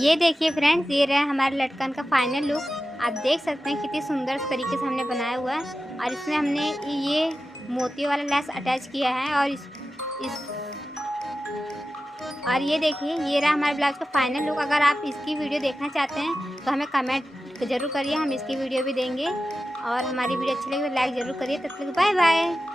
ये देखिए फ्रेंड्स, ये रहा हमारे लटकन का फाइनल लुक। आप देख सकते हैं कितनी सुंदर तरीके से हमने बनाया हुआ है और इसमें हमने ये मोती वाला लेस अटैच किया है। और और ये देखिए, ये रहा हमारे ब्लाउज का फाइनल लुक। अगर आप इसकी वीडियो देखना चाहते हैं तो हमें कमेंट ज़रूर करिए, हम इसकी वीडियो भी देंगे। और हमारी वीडियो अच्छी लगी तो लाइक ज़रूर करिए। तब तक बाय बाय।